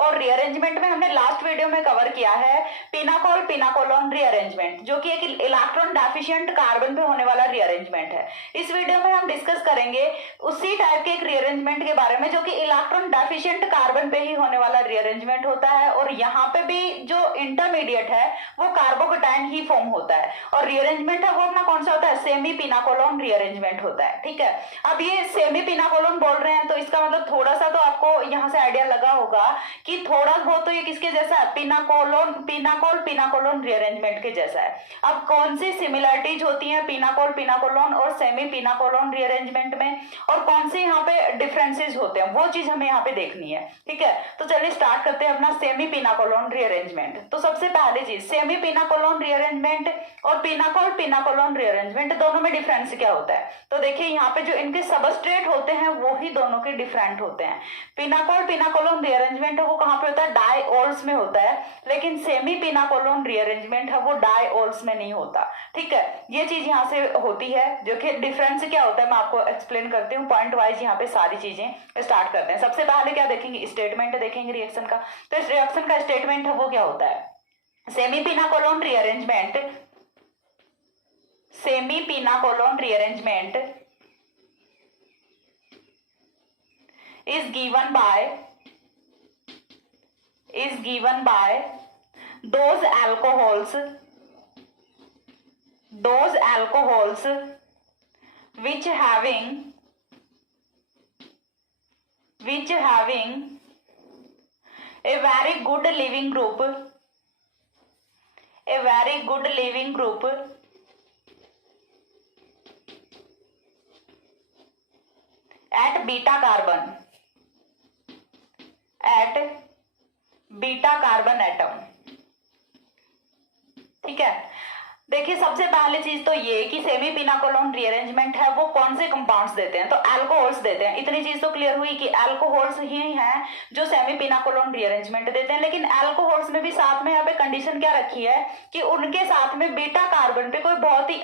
और रीअरेंजमेंट में हमने लास्ट वीडियो में कवर किया है पिनाकोल पिनाकोलोन रीअरेंजमेंट, जो कि एक इलेक्ट्रॉन डेफिशिएंट कार्बन पे होने वाला रीअरेंजमेंट है। इस वीडियो में हम डिस्कस करेंगे उसी टाइप के एक रीअरेंजमेंट के बारे में जो कि इलेक्ट्रॉन डेफिशिएंट कार्बन पे ही होने वाला रीअरेंजमेंट होता है, और यहाँ पे भी जो इंटरमीडिएट है वो कार्बोकेटायन ही फॉर्म होता है, और रीअरेंजमेंट है वो अपना कौन सा होता है, सेमी पिनाकोलोन रीअरेंजमेंट होता है। ठीक है, अब ये सेमी पिनाकोलोन बोल रहे हैं तो इसका मतलब थोड़ा सा तो आपको यहाँ से आइडिया लगा होगा कि थोड़ा बहुत तो ये किसके जैसा है, पिनाकोल रीअरेंजमेंट के जैसा है। अब कौन सी सिमिलरिटीज होती है पिनाकोल पिनाकोलोन और सेमी पिनाकोलोन रीअरेंजमेंट में, और कौन से यहाँ पे डिफरेंसेस होते हैं, वो चीज हमें यहाँ पे देखनी है। ठीक है, तो चलिए स्टार्ट करते हैं अपना सेमी पिनाकोलोन रीअरेंजमेंट। तो सबसे पहली चीज, सेमी पिनाकोलोन रीअरेंजमेंट और पिनाकोल पिनाकोलोन रीअरेंजमेंट दोनों में डिफरेंस क्या होता है। तो देखिए यहाँ पे जो इनके सबस्ट्रेट होते हैं वो ही दोनों के डिफरेंट होते हैं। पिनाकोल पिनाकोलोन रीअरेंजमेंट है वो कहाँ पे होता है, डाइओल्स में होता है, लेकिन सेमी पिनाकोलोन रीअरेंजमेंट है वो डाइओल्स में नहीं होता। ठीक है, ये चीज यहाँ से होती है, जो कि डिफरेंस क्या होता है मैं आपको एक्सप्लेन करती हूँ पॉइंट वाइज। यहाँ पे सारी चीजें स्टार्ट करते हैं। सबसे पहले क्या देखेंगे, स्टेटमेंट देखेंगे रिएक्शन का। तो इस रिएक्शन का स्टेटमेंट है वो क्या होता है, semi pinacolone rearrangement is given by those alcohols which having a very good leaving group at beta carbon atom। ठीक है, देखिए सबसे पहले चीज तो ये कि सेमी पिनाकोलोन रीअरेंजमेंट है वो कौन से कंपाउंड्स देते हैं, तो अल्कोहल्स देते हैं। इतनी चीज तो क्लियर हुई कि अल्कोहल्स ही हैं जो सेमी पिनाकोलोन रीअरेंजमेंट देते हैं, लेकिन अल्कोहल्स में भी साथ में यहाँ पे कंडीशन क्या रखी है कि उनके साथ में बीटा कार्बन पे कोई बहुत ही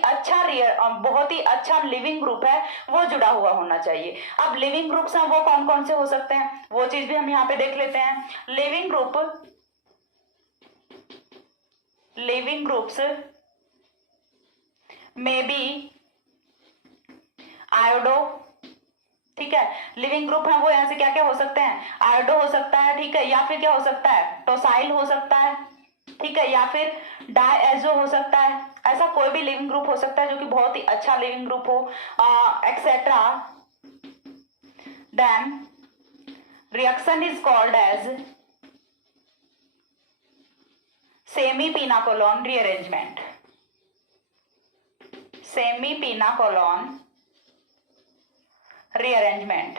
अच्छा लिविंग ग्रुप है वो जुड़ा हुआ होना चाहिए। अब लिविंग ग्रुप्स हैं वो कौन कौन से हो सकते हैं, वो चीज भी हम यहाँ पे देख लेते हैं। Living groups may be iodo. ठीक है, लिविंग ग्रुप है वो यहाँ से क्या क्या हो सकते हैं, आयोडो हो सकता है, ठीक है, या फिर क्या हो सकता है, टोसाइल हो सकता है, ठीक है, या फिर डायएजो हो सकता है। ऐसा कोई भी लिविंग ग्रुप हो सकता है जो कि बहुत ही अच्छा लिविंग ग्रुप हो, etcetera. Then reaction is called as semi pinacolone rearrangement. Semi pinacolone rearrangement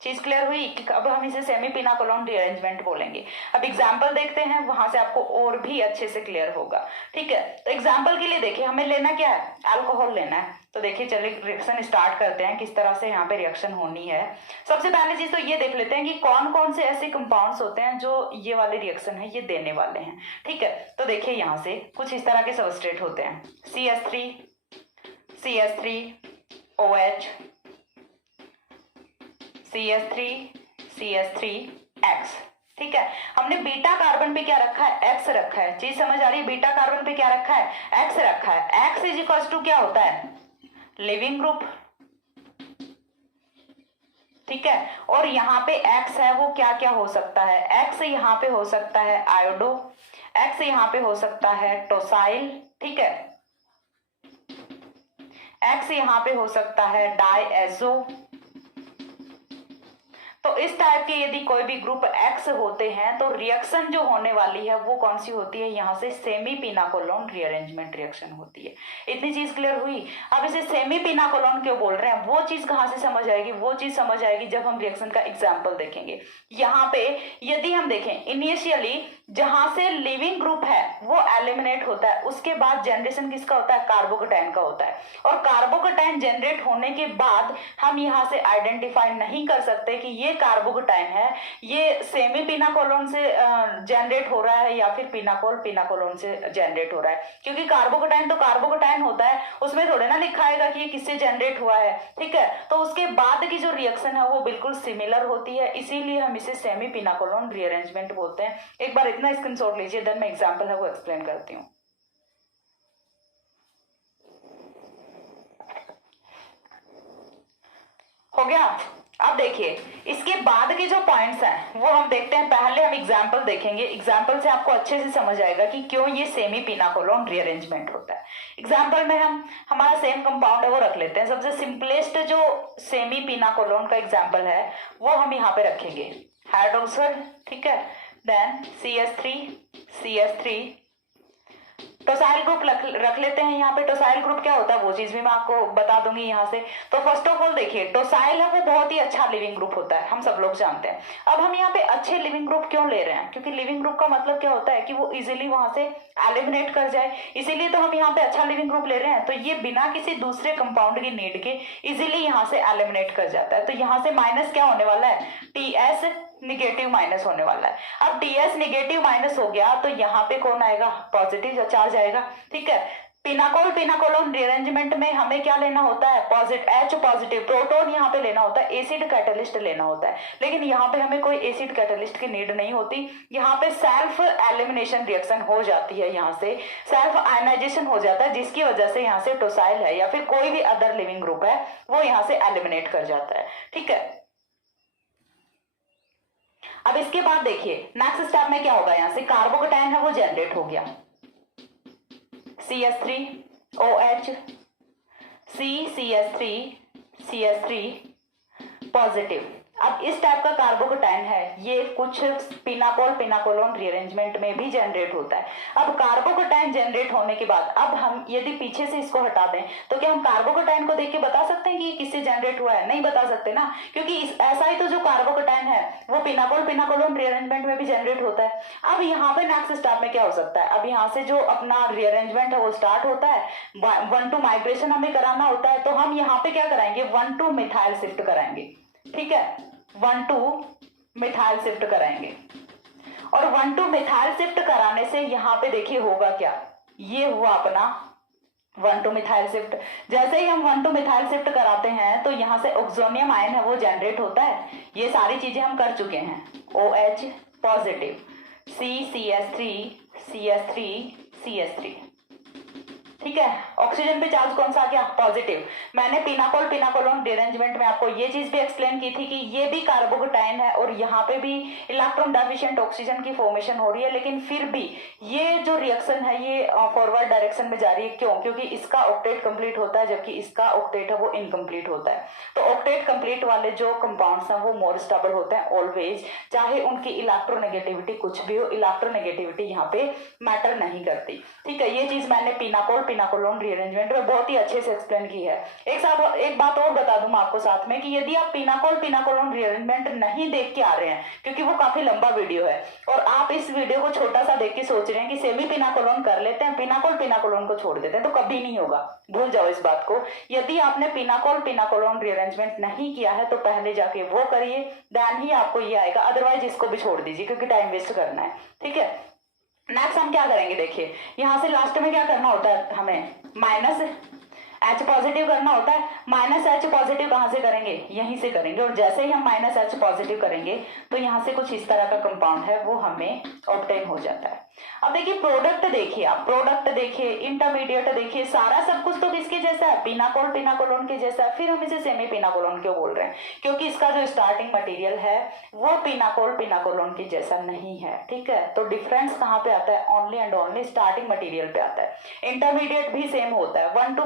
चीज क्लियर हुई कि अब हम इसे सेमी पिनाकोलोन रीअरेंजमेंट बोलेंगे। अब एग्जांपल देखते हैं, वहां से आपको और भी अच्छे से क्लियर होगा। ठीक है, तो एग्जांपल के लिए देखिए हमें लेना क्या है, अल्कोहल लेना है। तो देखिए चलिए रिएक्शन स्टार्ट करते हैं, किस तरह से यहाँ पे रिएक्शन होनी है। सबसे पहली चीज तो ये देख लेते हैं कि कौन कौन से ऐसे कंपाउंड्स होते हैं जो ये वाले रिएक्शन है ये देने वाले हैं। ठीक है, तो देखिए यहाँ से कुछ इस तरह के सबस्ट्रेट होते हैं, CH3OH, CH3X। ठीक है, हमने बीटा कार्बन पे क्या रखा है, X रखा है। चीज समझ आ रही है, बीटा कार्बन पे क्या रखा है, X रखा है। X इज इक्वल टू क्या होता है, लिविंग ग्रुप। ठीक है, और यहाँ पे X है वो क्या क्या हो सकता है, X यहाँ पे हो सकता है आयोडो, X यहाँ पे हो सकता है टोसाइल, ठीक है, X यहाँ पे हो सकता है डायएजो। तो इस टाइप के यदि कोई भी ग्रुप X होते हैं तो रिएक्शन जो होने वाली है वो कौन सी होती है, यहाँ से सेमी पिनाकोलोन रीअरेंजमेंट रिएक्शन होती है। इतनी चीज क्लियर हुई। अब इसे सेमी पिनाकोलोन क्यों बोल रहे हैं, वो चीज कहाँ से समझ आएगी, वो चीज समझ आएगी जब हम रिएक्शन का एग्जाम्पल देखेंगे। यहाँ पे यदि हम देखें इनिशियली जहां से लिविंग ग्रुप है वो एलिमिनेट होता है, उसके बाद जनरेशन किसका होता है, कार्बोकेटाइन का होता है। और कार्बोकेटाइन जनरेट होने के बाद हम यहाँ से आइडेंटिफाई नहीं कर सकते कि ये ये कार्बोकेटाइन है, ये सेमी पिनाकोलोन से जनरेट हो रहा है या फिर पिनाकोलोन से जनरेट हो रहा है, क्योंकि कार्बोकेटाइन तो कार्बोकेटाइन होता है, उसमें थोड़े ना लिखा आएगा कि ये किससे जनरेट हुआ है, ठीक है। तो उसके बाद की जो रिएक्शन है वो बिल्कुल सिमिलर होती है, इसीलिए हम इसे सेमी पिनाकोलोन रीअरेंजमेंट बोलते हैं। एक बार इतना स्क्रीनशॉट लीजिए, देन मैं एग्जांपल है वो एक्सप्लेन करती हूँ। हो गया। अब देखिए इसके बाद के जो पॉइंट्स हैं वो हम देखते हैं। पहले हम एग्जाम्पल देखेंगे, एग्जाम्पल से आपको अच्छे से समझ आएगा कि क्यों ये सेमी पिनाकोलोन रीअरेंजमेंट होता है। एग्जाम्पल में हम हमारा सेम कंपाउंड है वो रख लेते हैं। सबसे सिंपलेस्ट जो सेमी पिनाकोलोन का एग्जाम्पल है वो हम यहाँ पे रखेंगे, हाइड्रोक्साइड, ठीक है। देन CH3 टोसाइल ग्रुप रख लेते हैं यहाँ पे। टोसाइल ग्रुप क्या होता है वो चीज भी मैं आपको बता दूंगी यहाँ से। तो फर्स्ट ऑफ ऑल देखिए, टोसाइल है वो बहुत ही अच्छा लिविंग ग्रुप होता है, हम सब लोग जानते हैं। अब हम यहाँ पे अच्छे लिविंग ग्रुप क्यों ले रहे हैं, क्योंकि लिविंग ग्रुप का मतलब क्या होता है कि वो इजिली वहां से एलिमिनेट कर जाए, इसीलिए तो हम यहाँ पे अच्छा लिविंग ग्रुप ले रहे हैं। तो ये बिना किसी दूसरे कंपाउंड की नीड के इजिली यहाँ से एलिमिनेट कर जाता है। तो यहाँ से माइनस क्या होने वाला है, TS निगेटिव माइनस होने वाला है। अब TS निगेटिव माइनस हो गया तो यहाँ पे कौन आएगा, पॉजिटिव चार्ज आएगा, ठीक है। पिनाकोलोन रीअरेंजमेंट में हमें क्या लेना होता है, H पॉजिटिव प्रोटोन यहाँ पे लेना होता है, एसिड कैटलिस्ट लेना होता है। लेकिन यहाँ पे हमें कोई एसिड कैटलिस्ट की नीड नहीं होती, यहाँ पे सेल्फ एलिमिनेशन रिएक्शन हो जाती है, यहाँ से सेल्फ आयनाइजेशन हो जाता है, जिसकी वजह से यहाँ से टोसाइल है या फिर कोई भी अदर लिविंग ग्रुप है वो यहाँ से एलिमिनेट कर जाता है, ठीक है। अब इसके बाद देखिए नेक्स्ट स्टेप में क्या होगा, यहां से कार्बोकेटाइन है वो जनरेट हो गया, CH3OH, CH3 पॉजिटिव। अब इस टाइप का कार्बोकेटाइन है ये कुछ पिनाकोलोन रीअरेंजमेंट में भी जनरेट होता है। अब कार्बोकेटाइन जनरेट होने के बाद अब हम यदि पीछे से इसको हटा दें तो क्या हम कार्बोकेटाइन को देख के बता सकते हैं कि ये किससे जनरेट हुआ है, नहीं बता सकते ना, क्योंकि ऐसा ही तो जो कार्बोकेटाइन है वो पिनाकोलोन रीअरेंजमेंट में भी जनरेट होता है। अब यहाँ पे नेक्स्ट स्टेप में क्या हो सकता है, अब यहाँ से जो अपना रीअरेंजमेंट है वो स्टार्ट होता है, 1 to माइग्रेशन हमें कराना होता है। तो हम यहाँ पे क्या कराएंगे, 1 to मिथाइल शिफ्ट कराएंगे, ठीक है, 1 to मिथाइल शिफ्ट कराएंगे। और 1 to मिथाइल शिफ्ट कराने से यहाँ पे देखिए होगा क्या, ये हुआ अपना 1 to मिथाइल शिफ्ट। जैसे ही हम 1 to मिथाइल शिफ्ट कराते हैं तो यहाँ से ऑक्सोनियम आयन है वो जनरेट होता है। ये सारी चीजें हम कर चुके हैं, OH पॉजिटिव, CH3, ठीक है। ऑक्सीजन पे चार्ज कौन सा आ गया, पॉजिटिव। मैंने पिनाकोलोन रीअरेंजमेंट में आपको ये चीज भी एक्सप्लेन की थी कि ये भी कार्बोकेटाइन है और यहाँ पे भी इलेक्ट्रॉन डेफिशिएंट ऑक्सीजन की फॉर्मेशन हो रही है, लेकिन फिर भी ये जो रिएक्शन है ये फॉरवर्ड डायरेक्शन में जा रही है। क्यों, क्योंकि इसका ऑक्टेट कंप्लीट होता है जबकि इसका ऑक्टेट है वो इनकम्प्लीट होता है। तो ऑक्टेट कंप्लीट वाले जो कंपाउंड्स हैं वो मोर स्टेबल होते हैं ऑलवेज, चाहे उनकी इलेक्ट्रोनेगेटिविटी कुछ भी हो, इलेक्ट्रोनेगेटिविटी यहाँ पे मैटर नहीं करती, ठीक है। ये चीज मैंने पिनाकोलोन रीअरेंजमेंट में बहुत ही अच्छे से एक्सप्लेन की है। एक बात और बता दूं आपको साथ में कि यदि आप पिनाकोलोन रीअरेंजमेंट नहीं देख के आ रहे हैं, क्योंकि वो काफी लंबा वीडियो है और आप इस वीडियो को छोटा सा देख के सोच रहे हैं कि सेमी पिनाकोलोन कर लेते हैं, पिनाकोलोन को छोड़ देते हैं, तो कभी नहीं होगा, भूल जाओ इस बात को। यदि आपने पिनाकोलोन रीअरेंजमेंट नहीं किया है तो पहले जाके वो करिए, देन ही आपको ये आएगा, अदरवाइज इसको भी छोड़ दीजिए क्योंकि टाइम वेस्ट करना है, ठीक है। नेक्स्ट हम क्या करेंगे, देखिए यहां से लास्ट में क्या करना होता है, हमें H पॉजिटिव करना होता है। H पॉजिटिव कहां से करेंगे, यहीं से करेंगे, और जैसे ही हम H पॉजिटिव करेंगे तो यहां से कुछ इस तरह का कंपाउंड है वो हमें ऑब्टेन हो जाता है। अब देखिए प्रोडक्ट देखिए, आप प्रोडक्ट देखिए, इंटरमीडिएट देखिए, सारा सब कुछ तो किसके जैसा है, पिनाकोलोन के जैसा है। फिर हम इसे सेमी पिनाकोलोन क्यों बोल रहे हैं, क्योंकि इसका जो स्टार्टिंग मटेरियल है वो पिनाकोलोन के जैसा नहीं है, ठीक है। तो डिफरेंस कहाँ पे आता है, only and only starting material पे आता है। इंटरमीडिएट भी सेम होता है, 1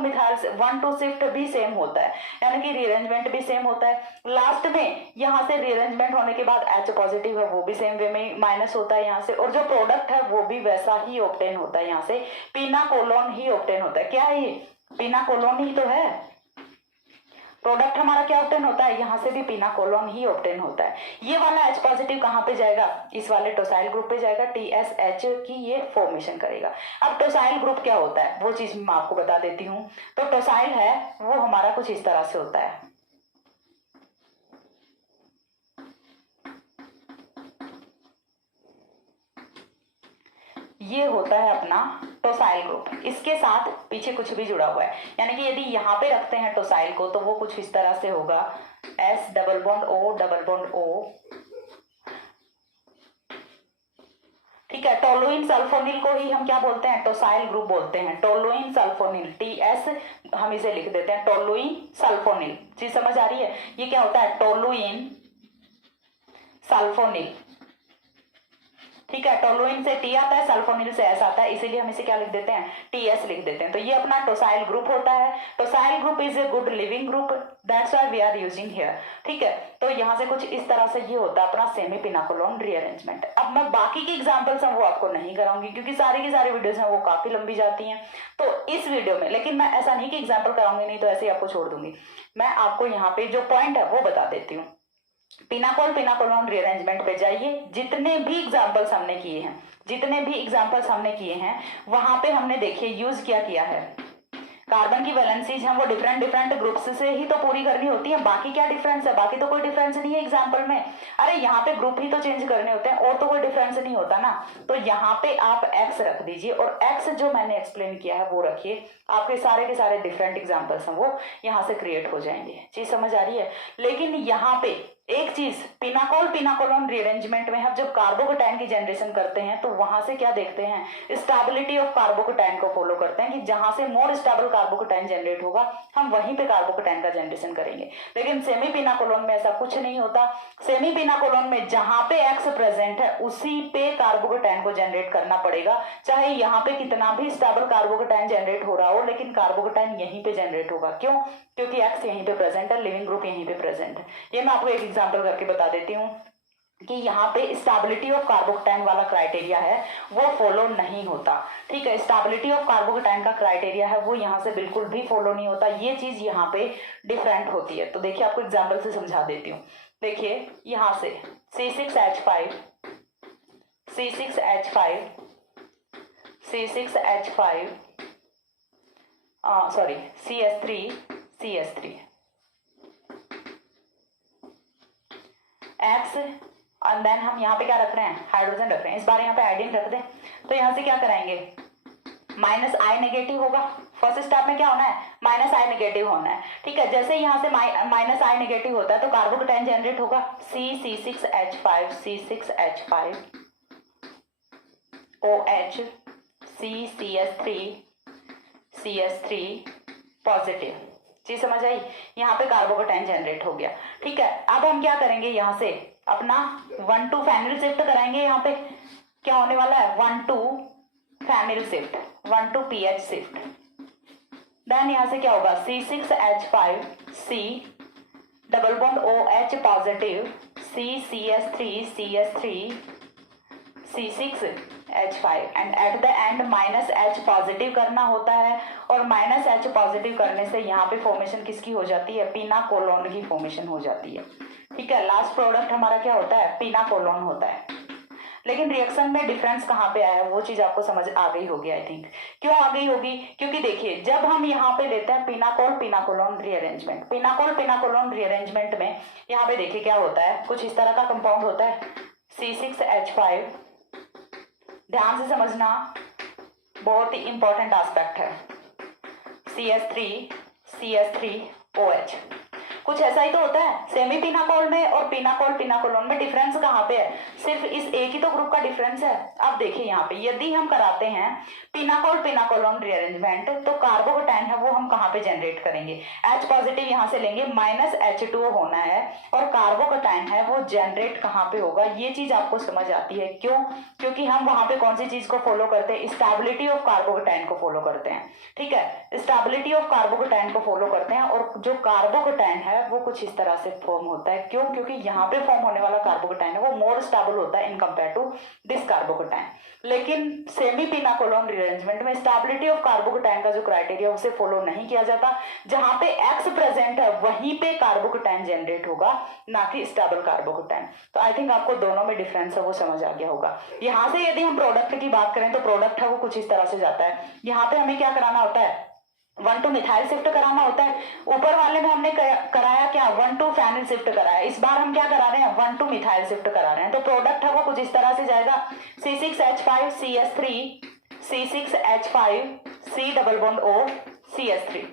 to शिफ्ट भी सेम होता है, यानी कि रीअरेंजमेंट भी सेम होता है। लास्ट में यहाँ से रीअरेंजमेंट होने के बाद H पॉजिटिव है वो भी सेम वे में माइनस होता है यहाँ से, और जो प्रोडक्ट है वो भी वैसा ही ऑब्टेन होता है, यहाँ से पिनाकोलोन ही ऑब्टेन होता है। क्या है ये, पिनाकोलोन ही तो है, प्रोडक्ट हमारा क्या ऑब्टेन होता है, यहाँ से भी पिनाकोलोन ही ऑब्टेन होता है। ये वाला H पॉजिटिव कहाँ पे जाएगा, इस वाले टोसाइल ग्रुप पे जाएगा, TSH की ये फॉर्मेशन करेगा। अब टोसाइल ग्रुप क्या होता है वो चीज मैं आपको बता देती हूँ। तो टोसाइल है वो हमारा कुछ इस तरह से होता है, ये होता है अपना टोसाइल ग्रुप, इसके साथ पीछे कुछ भी जुड़ा हुआ है, यानी कि यदि यहाँ पे रखते हैं टोसाइल को तो वो कुछ इस तरह से होगा, S डबल बॉन्ड O, ठीक है। टोलुइन सल्फोनिल को ही हम क्या बोलते हैं, टोसाइल ग्रुप बोलते हैं, टोलुइन सल्फोनिल, TS हम इसे लिख देते हैं, टोलुइन सल्फोनिल। चीज समझ आ रही है, ये क्या होता है, टोलुइन सल्फोनिल, ठीक है। टोलुइन से T आता है, सल्फोनिल से S आता है, इसीलिए हम इसे क्या लिख देते हैं, TS लिख देते हैं। तो ये अपना टोसाइल ग्रुप होता है। Tosyl group is a good leaving group, that's why we are using here, ठीक है। तो यहाँ से कुछ इस तरह से ये होता है अपना सेमी पिनाकोलोन रीअरेंजमेंट। अब मैं बाकी की एग्जांपल्स हैं वो आपको नहीं कराऊंगी क्योंकि सारी की सारी वीडियोस हैं वो काफी लंबी जाती हैं, तो इस वीडियो में, लेकिन मैं ऐसा नहीं कि एग्जाम्पल कराऊंगी, नहीं तो ऐसे ही आपको छोड़ दूंगी। मैं आपको यहाँ पे जो पॉइंट है वो बता देती हूँ। पिनाकोलोन रीअरेंजमेंट पे जाइए, जितने भी एग्जांपल्स हमने किए हैं वहां पे हमने देखिए यूज किया है, कार्बन की वैलेंसीज हैं वो डिफरेंट ग्रुप्स से ही तो पूरी करनी होती है, बाकी क्या डिफरेंस है, बाकी तो कोई डिफरेंस नहीं है एग्जांपल में। अरे यहाँ पे ग्रुप ही तो चेंज करने होते हैं और तो कोई डिफरेंस नहीं होता ना। तो यहाँ पे आप एक्स रख दीजिए और एक्स जो मैंने एक्सप्लेन किया है वो रखिए, आपके सारे के सारे डिफरेंट एग्जांपल्स हैं वो यहाँ से क्रिएट हो जाएंगे। चीज समझ आ रही है। लेकिन यहाँ पे एक चीज, पिनाकोलोन रीअरेंजमेंट में हम जब कार्बोकेटाइन की जनरेशन करते हैं तो वहां से क्या देखते हैं, स्टेबिलिटी ऑफ कार्बोकेटाइन को फॉलो करते हैं कि जहां से मोर स्टेबल कार्बोकेटाइन जनरेट होगा हम वहीं पे कार्बोकेटाइन का जनरेशन करेंगे। लेकिन सेमी पिनाकोलोन में ऐसा कुछ नहीं होता। सेमी पिनाकोलोन में जहां पे एक्स प्रेजेंट है उसी पे कार्बोकेटाइन को जनरेट करना पड़ेगा, चाहे यहाँ पे कितना भी स्टेबल कार्बोकेटाइन जनरेट हो रहा हो, लेकिन कार्बोकेटाइन यहीं पे जनरेट होगा। क्यों? क्योंकि एक्स यहीं पे प्रेजेंट है, लिविंग ग्रुप यहीं पे प्रेजेंट है। ये मैं आपको एक एग्जांपल करके बता देती हूँ कि यहाँ पे स्टेबिलिटी ऑफ कार्बोकेटाइन वाला क्राइटेरिया है वो फॉलो नहीं होता, ठीक है। स्टेबिलिटी ऑफ कार्बोकेटाइन का क्राइटेरिया है वो यहाँ से बिल्कुल भी फॉलो नहीं होता, ये चीज यहाँ पे डिफरेंट होती है। तो देखिए आपको एग्जांपल से समझा देती हूँ। देखिए यहाँ से C6H5 CS3 X, और देन हम यहाँ पे क्या रख रहे हैं, हाइड्रोजन रख रहे हैं, इस बार यहाँ पे आयोडीन रख दें। तो यहाँ से क्या कराएंगे, माइनस आई नेगेटिव होगा। फर्स्ट स्टेप में क्या होना है, माइनस आई नेगेटिव होना है, ठीक है। जैसे यहाँ से माइनस आई नेगेटिव होता है तो कार्बोकेटाइन जनरेट होगा, C6H5 OH CS3 पॉजिटिव। जी समझ आई, यहाँ पे कार्बोकेटाइन जनरेट हो गया, ठीक है। अब हम क्या करेंगे, यहाँ से अपना 1,2 फेनिल शिफ्ट कराएंगे। यहाँ पे क्या होने वाला है, 1,2 phenyl shift, 1,2 PH shift. Then यहाँ से क्या होगा, C6H5C double bond OH positive CS3 C6H5 and at the end minus H positive करना होता है, और माइनस H पॉजिटिव करने से यहाँ पे फॉर्मेशन किसकी हो जाती है, पिनाकोलोन की फॉर्मेशन हो जाती है, ठीक है। लास्ट प्रोडक्ट हमारा क्या होता है, पिनाकोलोन होता है। लेकिन रिएक्शन में डिफरेंस कहाँ पे आया है वो चीज आपको समझ आ गई होगी आई थिंक। क्यों आ गई होगी, क्योंकि देखिए जब हम यहाँ पे लेते हैं पिनाकोलोन रीअरेंजमेंट में यहाँ पे देखिए क्या होता है, कुछ इस तरह का कंपाउंड होता है, C6H5, ध्यान से समझना, बहुत ही इंपॉर्टेंट एस्पेक्ट है, CS3OH। कुछ ऐसा ही तो होता है सेमी पिनाकोल में और पिनाकोलोन में। डिफरेंस कहाँ पे है, सिर्फ इस एक ही तो ग्रुप का डिफरेंस है। अब देखिए यहाँ पे यदि हम कराते हैं पिनाकोलोन रीअरेंजमेंट तो कार्बोकेटाइन है वो हम कहाँ पे जनरेट करेंगे, H पॉजिटिव यहाँ से लेंगे, माइनस H2O होना है, और कार्बोकेटाइन है वो जनरेट कहाँ पे होगा, ये चीज आपको समझ आती है। क्यों? क्योंकि हम वहां पे कौन सी चीज को फॉलो करते हैं, स्टेबिलिटी ऑफ कार्बोकेटाइन को फॉलो करते हैं, ठीक है। स्टेबिलिटी ऑफ कार्बोकेटाइन को फॉलो करते हैं, और जो कार्बोकेटाइन है वो कुछ इस तरह से फॉर्म होता है। क्यों? क्योंकि यहाँ पे फॉर्म होने वाला कार्बोकेटाइन है वो मोर स्टेबल होता है in compare to this carbocation. लेकिन सेमी पिनाकोलोन रीअरेंजमेंट में स्टेबिलिटी ऑफ कार्बोकेटाइन का जो क्राइटेरिया उसे फॉलो नहीं किया जाता। जहां पे एक्स प्रेजेंट है वहीं पे कार्बोकेटाइन जनरेट होगा, ना कि स्टेबल कार्बोकेटाइन। तो आई थिंक आपको दोनों में डिफरेंस है वो समझ आ गया होगा। यहाँ से यदि हम प्रोडक्ट की बात करें तो प्रोडक्ट है वो कुछ इस तरह से जाता है। यहाँ पे हमें क्या कराना होता है, 1 to मिथाइल शिफ्ट कराना होता है। ऊपर वाले में हमने कराया क्या, 1 to फेनिल शिफ्ट कराया। इस बार हम क्या करा रहे हैं, 1 to मिथाइल शिफ्ट करा रहे हैं। तो प्रोडक्ट है वो कुछ इस तरह से जाएगा, C6H5CH3 C6H5 C double bond O CH3।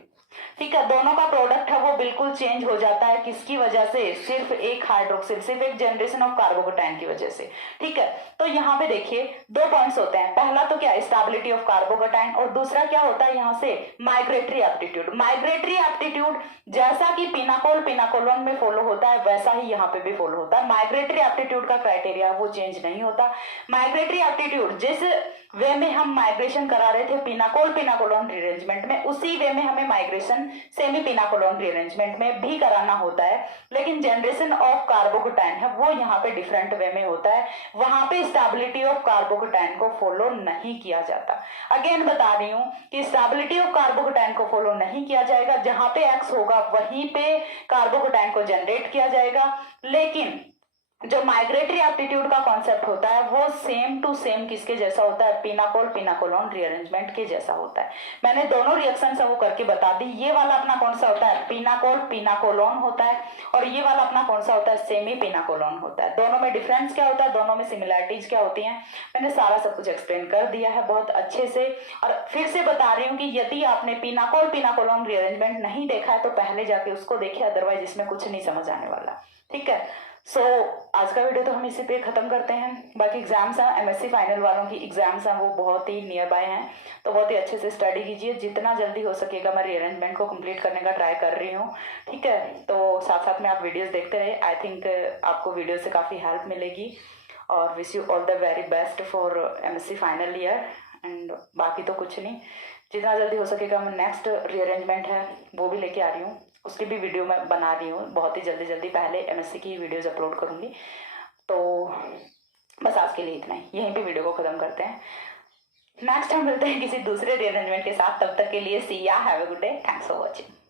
ठीक है, दोनों का प्रोडक्ट है वो बिल्कुल चेंज हो जाता है। किसकी वजह से, सिर्फ एक हाइड्रोक्सिल, सिर्फ एक जनरेशन ऑफ कार्बोकेटाइन की वजह से। ठीक है, तो यहाँ पे देखिए 2 पॉइंट्स होते हैं। पहला तो क्या, स्टेबिलिटी ऑफ कार्बोकेटाइन, और दूसरा क्या होता है यहाँ से, माइग्रेटरी एप्टीट्यूड। माइग्रेटरी एप्टीट्यूड जैसा कि पिनाकोल पिनाकोलोन में फॉलो होता है वैसा ही यहाँ पे भी फॉलो होता है। माइग्रेटरी एप्टीट्यूड का क्राइटेरिया वो चेंज नहीं होता। माइग्रेटरी एप्टीट्यूड जिस वे में हम माइग्रेशन करा रहे थे पिनाकोल पिनाकोलोन रीअरेंजमेंट में, उसी वे में हमें माइग्रेशन सेमी पिनाकोलोन रीअरेंजमेंट में भी कराना होता है। लेकिन जनरेशन ऑफ कार्बोकेटाइन है वो यहाँ पे डिफरेंट वे में होता है, वहां पे स्टेबिलिटी ऑफ कार्बोकेटाइन को फॉलो नहीं किया जाता। अगेन बता रही हूं कि स्टेबिलिटी ऑफ कार्बोकेटाइन को फॉलो नहीं किया जाएगा। जहां पे एक्स होगा वहीं पे कार्बोकेटाइन को जनरेट किया जाएगा। लेकिन जो माइग्रेटरी एप्टीट्यूड का कॉन्सेप्ट होता है वो सेम टू सेम किसके जैसा होता है, पिनाकोल पिनाकोलोन रीअरेंजमेंट के जैसा होता है। मैंने दोनों रिएक्शन वो करके बता दी। ये वाला अपना कौन सा होता है, पिनाकोल पिनाकोलोन होता है, और ये वाला अपना कौन सा होता है, सेमी पिनाकोलोन होता है। दोनों में डिफरेंस क्या होता है, दोनों में सिमिलैरिटीज क्या होती हैं, मैंने सारा सब कुछ एक्सप्लेन कर दिया है बहुत अच्छे से। और फिर से बता रही हूँ कि यदि आपने पिनाकोल पिनाकोलोन रीअरेंजमेंट नहीं देखा है तो पहले जाके उसको देखिए, अदरवाइज इसमें कुछ नहीं समझ आने वाला। ठीक है, आज का वीडियो तो हम इसी पे खत्म करते हैं। बाकी एग्जाम्स हैं, एमएससी फाइनल वालों की एग्जाम्स हैं वो बहुत ही नियर बाय हैं, तो बहुत ही अच्छे से स्टडी कीजिए। जितना जल्दी हो सकेगा मैं रीअरेंजमेंट को कंप्लीट करने का ट्राई कर रही हूँ। ठीक है, तो साथ साथ में आप वीडियोस देखते रहे। आई थिंक आपको वीडियो से काफ़ी हेल्प मिलेगी, और wish you all the very best for MSc final year. And बाकी तो कुछ नहीं, जितना जल्दी हो सकेगा मैं नेक्स्ट रीअरेंजमेंट है वो भी लेके आ रही हूँ, उसकी भी वीडियो मैं बना रही हूँ बहुत ही जल्दी जल्दी। पहले एमएससी की वीडियोस अपलोड करूँगी। तो बस आज के लिए इतना ही, यहीं पे वीडियो को ख़त्म करते हैं। नेक्स्ट हम मिलते हैं किसी दूसरे रीअरेंजमेंट के साथ। तब तक के लिए सी या, have a good day, thanks for watching.